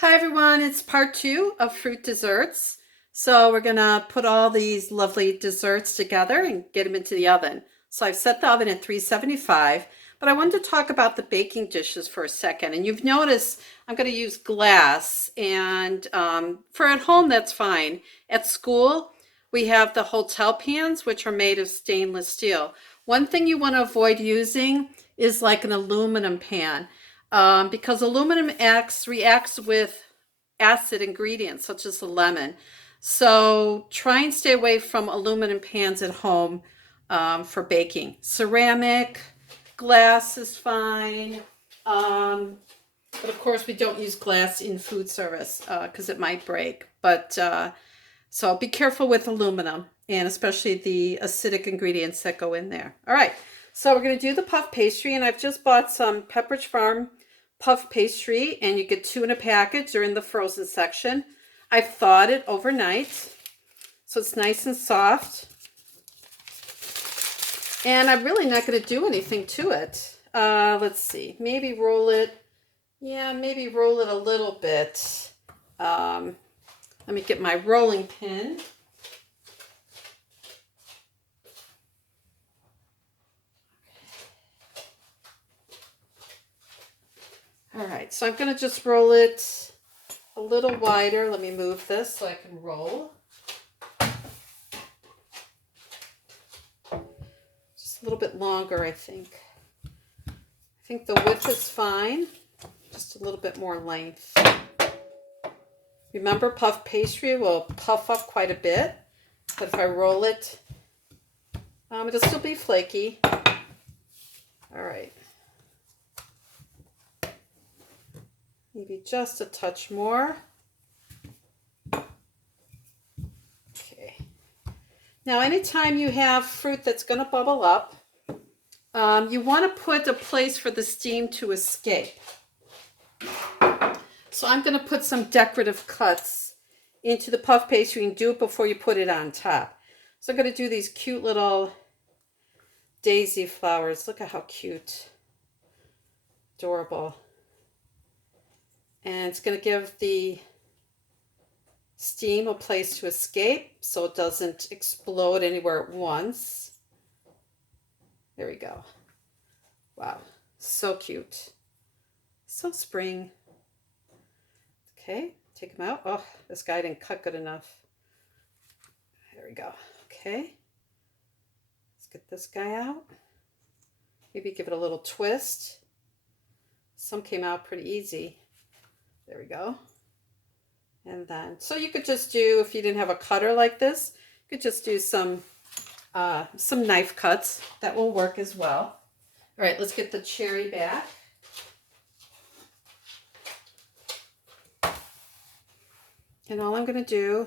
Hi everyone, it's part two of fruit desserts. So we're gonna put all these lovely desserts together and get them into the oven. So I've set the oven at 375, but I wanted to talk about the baking dishes for a second. And you've noticed I'm gonna use glass, and for at home, that's fine. At school, we have the hotel pans, which are made of stainless steel. One thing you wanna avoid using is like an aluminum pan, because aluminum reacts with acid ingredients such as the lemon. So try and stay away from aluminum pans at home for baking. Ceramic, glass is fine. But of course, we don't use glass in food service because it might break. But so be careful with aluminum, and especially the acidic ingredients that go in there. All right, so we're going to do the puff pastry, and I've just bought some Pepperidge Farm puff pastry, and you get 2 in a package. They're in the frozen section. I've thawed it overnight, so it's nice and soft. And I'm really not going to do anything to it. Let's see, maybe roll it. Yeah, maybe roll it a little bit. Let me get my rolling pin. All right, so I'm going to just roll it a little wider. Let me move this so I can roll. Just a little bit longer, I think. I think the width is fine. Just a little bit more length. Remember, puff pastry will puff up quite a bit, but if I roll it, it'll still be flaky. All right. Maybe just a touch more. Okay. Now, anytime you have fruit that's going to bubble up, you want to put a place for the steam to escape. So I'm going to put some decorative cuts into the puff pastry and do it before you put it on top. So I'm going to do these cute little daisy flowers. Look at how cute. Adorable. And it's going to give the steam a place to escape so it doesn't explode anywhere at once. There we go. Wow, so cute. So spring. Okay, take them out. Oh, this guy didn't cut good enough. There we go. Okay, let's get this guy out. Maybe give it a little twist. Some came out pretty easy. There we go. And then, so you could just do, if you didn't have a cutter like this, you could just do some knife cuts. That will work as well. All right, let's get the cherry back. And all I'm going to do,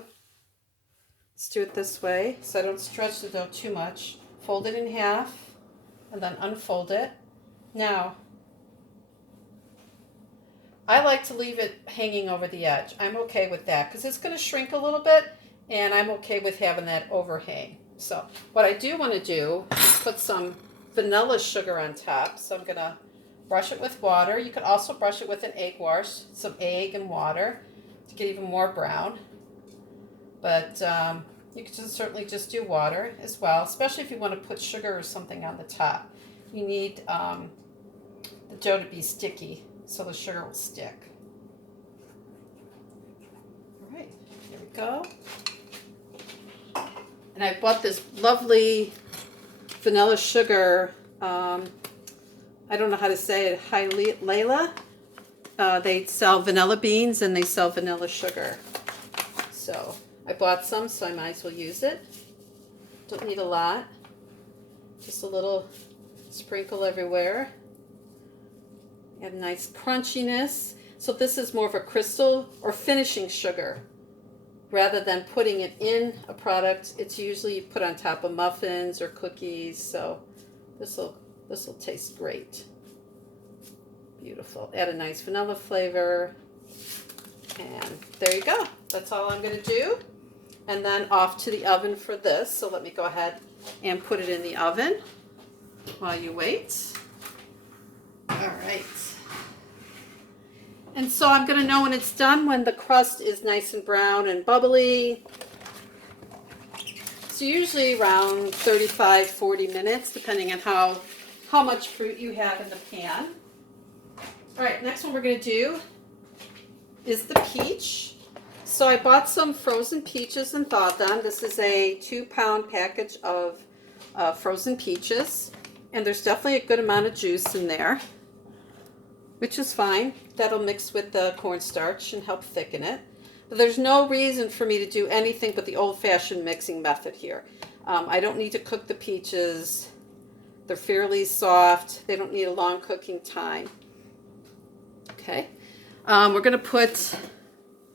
let's do it this way so I don't stretch the dough too much. Fold it in half and then unfold it. Now, I like to leave it hanging over the edge. I'm okay with that because it's going to shrink a little bit, and I'm okay with having that overhang. So what I do want to do is put some vanilla sugar on top. So I'm going to brush it with water. You could also brush it with an egg wash, some egg and water to get even more brown. But you could certainly just do water as well, especially if you want to put sugar or something on the top. You need the dough to be sticky so the sugar will stick. All right, here we go. And I bought this lovely vanilla sugar. I don't know how to say it. Hi Layla. They sell vanilla beans and they sell vanilla sugar. So I bought some, so I might as well use it. Don't need a lot. Just a little sprinkle everywhere. Have nice crunchiness. So this is more of a crystal or finishing sugar. Rather than putting it in a product, it's usually put on top of muffins or cookies. So this will taste great. Beautiful. Add a nice vanilla flavor. And there you go. That's all I'm going to do. And then off to the oven for this. So let me go ahead and put it in the oven while you wait. All right. And so I'm going to know when it's done when the crust is nice and brown and bubbly. So usually around 35, 40 minutes, depending on how much fruit you have in the pan. All right, next one we're going to do is the peach. So I bought some frozen peaches and thawed them. This is a 2-pound package of frozen peaches. And there's definitely a good amount of juice in there, which is fine. That'll mix with the cornstarch and help thicken it. But there's no reason for me to do anything but the old-fashioned mixing method here. I don't need to cook the peaches. They're fairly soft. They don't need a long cooking time. Okay. We're going to put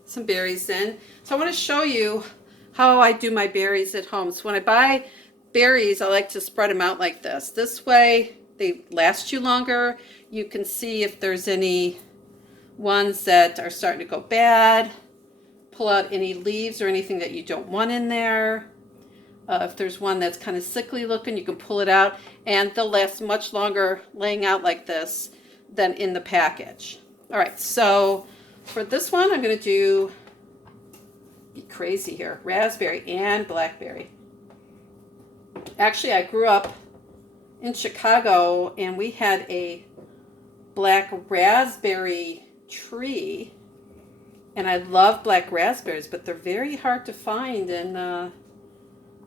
some berries in. So I want to show you how I do my berries at home. So when I buy berries, I like to spread them out like this. This way they last you longer. You can see if there's any ones that are starting to go bad. Pull out any leaves or anything that you don't want in there. If there's one that's kind of sickly looking, you can pull it out, and they'll last much longer laying out like this than in the package. All right, so for this one, I'm going to be crazy here, raspberry and blackberry. Actually, I grew up in Chicago, and we had a black raspberry tree, and I love black raspberries, but they're very hard to find. And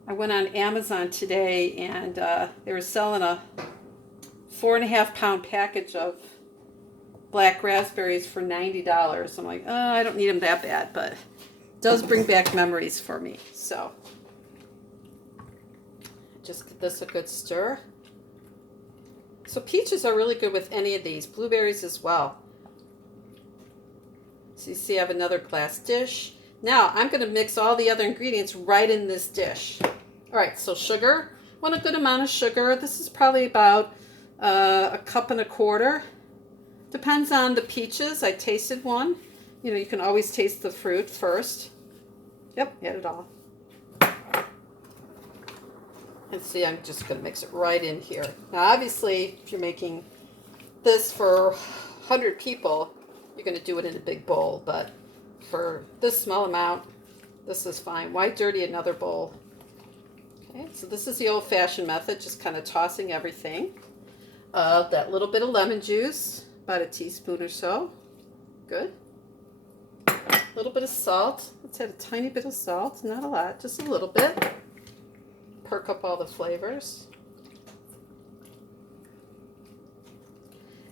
I went on Amazon today, and they were selling a 4.5-pound package of black raspberries for $90. I'm like, oh, I don't need them that bad, but it does bring back memories for me. So just give this a good stir. So peaches are really good with any of these. Blueberries as well. So you see I have another glass dish. Now I'm going to mix all the other ingredients right in this dish. All right, so sugar. Want a good amount of sugar. This is probably about 1.25 cups. Depends on the peaches. I tasted one. You know, you can always taste the fruit first. Yep, add it all. And see, I'm just going to mix it right in here. Now, obviously, if you're making this for 100 people, you're going to do it in a big bowl. But for this small amount, this is fine. Why dirty another bowl? Okay, so this is the old-fashioned method, just kind of tossing everything. That little bit of lemon juice, about a teaspoon or so. Good. A little bit of salt. Let's add a tiny bit of salt, not a lot, just a little bit. Perk up all the flavors.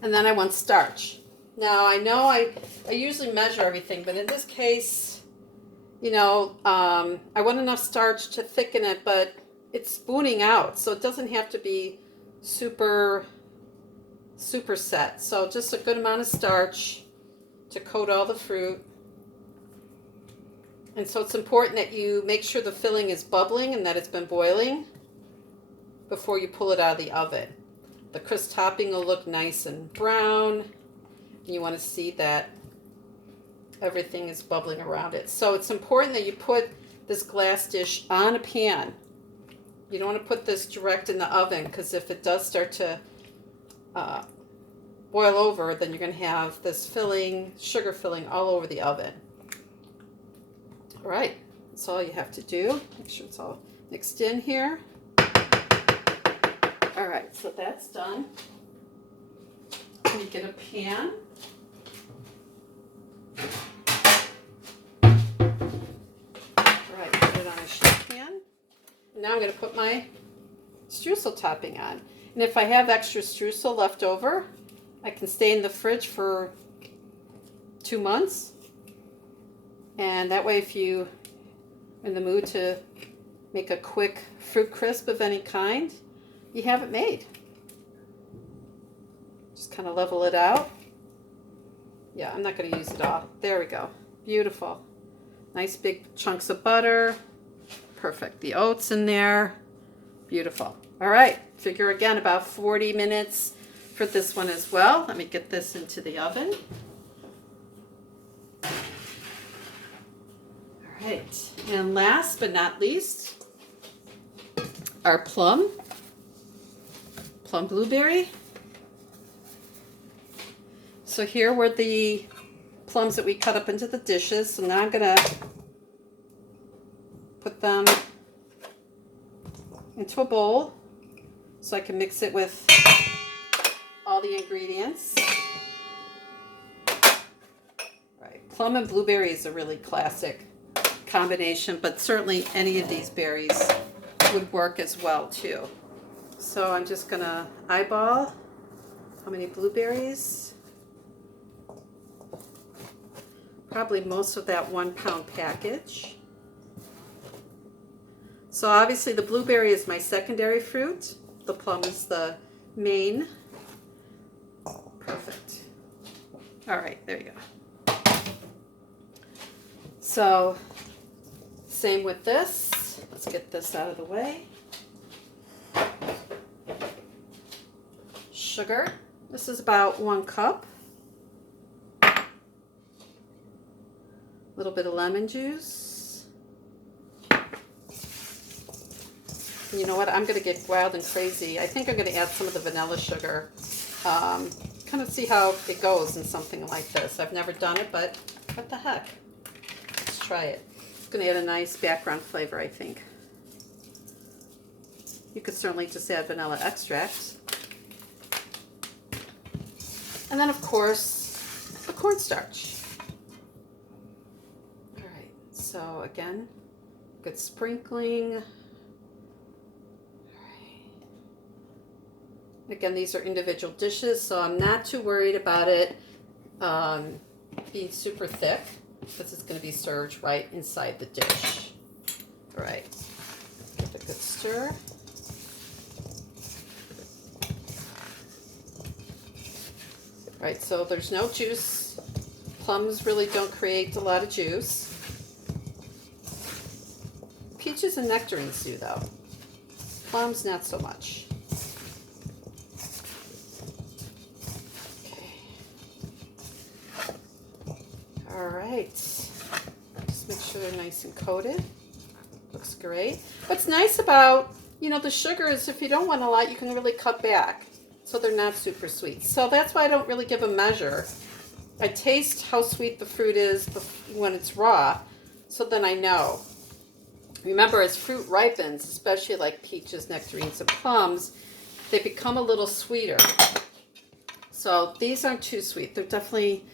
And then I want starch. Now I know I usually measure everything, but in this case, you know, I want enough starch to thicken it, but it's spooning out, so it doesn't have to be super set. So just a good amount of starch to coat all the fruit. And so it's important that you make sure the filling is bubbling and that it's been boiling before you pull it out of the oven. The crisp topping will look nice and brown. And you want to see that everything is bubbling around it. So it's important that you put this glass dish on a pan. You don't want to put this direct in the oven, because if it does start to boil over, then you're going to have this filling, sugar filling all over the oven. All right, that's all you have to do. Make sure it's all mixed in here. All right, so that's done. You get a pan. All right, put it on a sheet pan. Now I'm going to put my streusel topping on. And if I have extra streusel left over, I can stay in the fridge for 2 months. And that way, if you're in the mood to make a quick fruit crisp of any kind, you have it made. Just kind of level it out. Yeah, I'm not going to use it all. There we go. Beautiful. Nice big chunks of butter. Perfect. The oats in there. Beautiful. All right. Figure again about 40 minutes for this one as well. Let me get this into the oven. All right. And last but not least, our plum blueberry. So here were the plums that we cut up into the dishes. So now I'm going to put them into a bowl so I can mix it with all the ingredients. Right, plum and blueberry is a really classic combination, but certainly any of these berries would work as well too. So I'm just going to eyeball how many blueberries. Probably most of that 1 pound package. So obviously the blueberry is my secondary fruit. The plum is the main. Perfect. All right, there you go. So same with this. Let's get this out of the way. Sugar. This is about 1 cup. A little bit of lemon juice. You know what? I'm going to get wild and crazy. I think I'm going to add some of the vanilla sugar. Kind of see how it goes in something like this. I've never done it, but what the heck? Let's try it. It's going to add a nice background flavor, I think. You could certainly just add vanilla extract. And then, of course, the cornstarch. All right, so again, good sprinkling. All right. Again, these are individual dishes, so I'm not too worried about it being super thick because it's going to be served right inside the dish. All right, give it a good stir. All right, so there's no juice. Plums really don't create a lot of juice. Peaches and nectarines do, though. Plums, not so much. Okay. All right. Just make sure they're nice and coated. Looks great. What's nice about, the sugar is if you don't want a lot, you can really cut back. So they're not super sweet. So that's why I don't really give a measure. I taste how sweet the fruit is when it's raw, so then I know. Remember, as fruit ripens, especially like peaches, nectarines, and plums, they become a little sweeter. So these aren't too sweet. They're definitely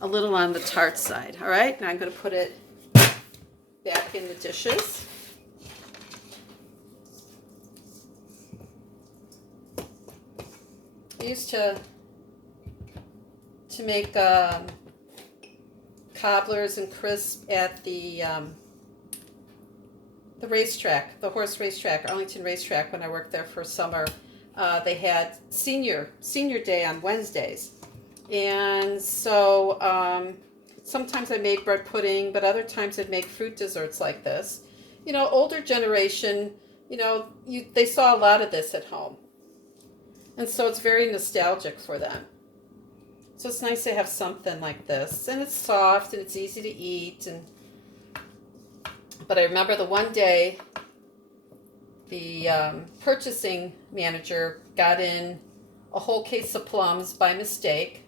a little on the tart side. All right, now I'm going to put it back in the dishes. I used to make cobblers and crisp at the racetrack, the horse racetrack, Arlington Racetrack, when I worked there for summer. They had senior day on Wednesdays. And so sometimes I made bread pudding, but other times I'd make fruit desserts like this. Older generation, they saw a lot of this at home. And so it's very nostalgic for them. So it's nice to have something like this. And it's soft and it's easy to eat. But I remember the one day the purchasing manager got in a whole case of plums by mistake.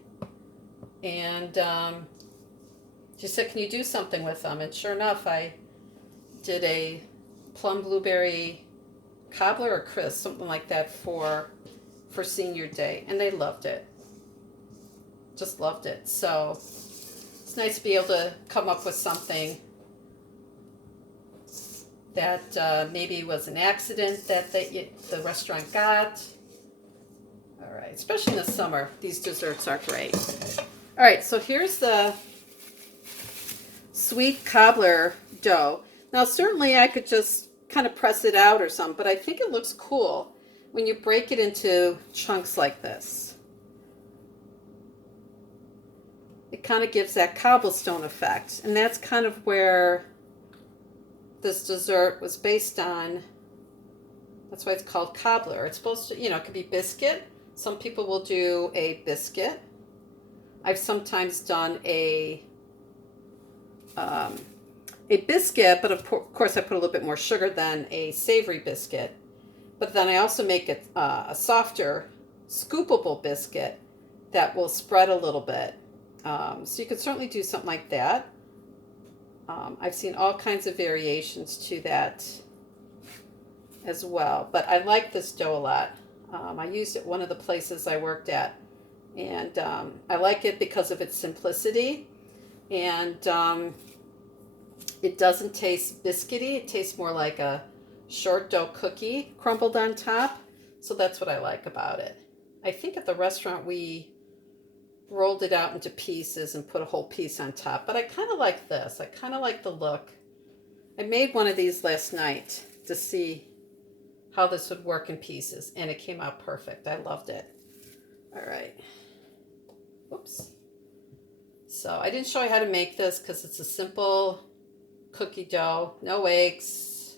And she said, "Can you do something with them?" And sure enough, I did a plum blueberry cobbler or crisp, something like that for senior day, and they loved it. Just loved it. So it's nice to be able to come up with something that maybe was an accident that the restaurant got. All right, especially in the summer, these desserts are great. All right, so here's the sweet cobbler dough. Now, certainly I could just kind of press it out or something, but I think it looks cool when you break it into chunks like this. It kind of gives that cobblestone effect, and that's kind of where this dessert was based on. That's why it's called cobbler. It's supposed to, it could be biscuit. Some people will do a biscuit. I've sometimes done a biscuit, but of course I put a little bit more sugar than a savory biscuit. But then I also make it a softer, scoopable biscuit that will spread a little bit. So you could certainly do something like that. I've seen all kinds of variations to that as well, but I like this dough a lot. I used it one of the places I worked at, and I like it because of its simplicity, and it doesn't taste biscuity. It tastes more like a short dough cookie crumbled on top, so that's what I like about it. I think at the restaurant we rolled it out into pieces and put a whole piece on top, but I kind of like this. I kind of like the look. I made one of these last night to see how this would work in pieces, and it came out perfect. I loved it. All right. Oops. So I didn't show you how to make this because it's a simple cookie dough. No eggs,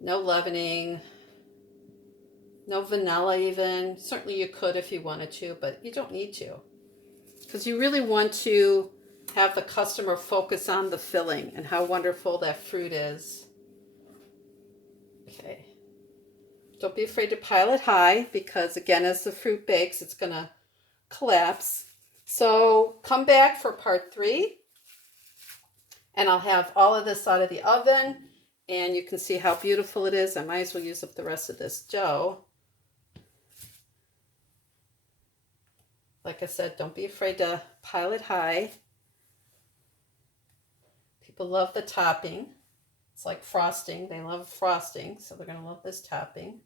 no leavening, no vanilla even. Certainly you could if you wanted to, but you don't need to. Because you really want to have the customer focus on the filling and how wonderful that fruit is. Okay. Don't be afraid to pile it high because, again, as the fruit bakes, it's going to collapse. So come back for part 3, and I'll have all of this out of the oven, and you can see how beautiful it is. I might as well use up the rest of this dough. Like I said, don't be afraid to pile it high. People love the topping. It's like frosting. They love frosting, so they're going to love this topping.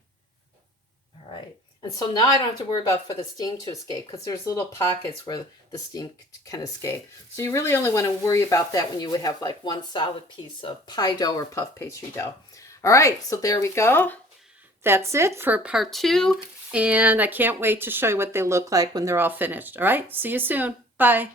All right. And so now I don't have to worry about for the steam to escape because there's little pockets where the steam can escape. So you really only want to worry about that when you would have like one solid piece of pie dough or puff pastry dough. All right, so there we go. That's it for part 2. And I can't wait to show you what they look like when they're all finished. All right, see you soon. Bye.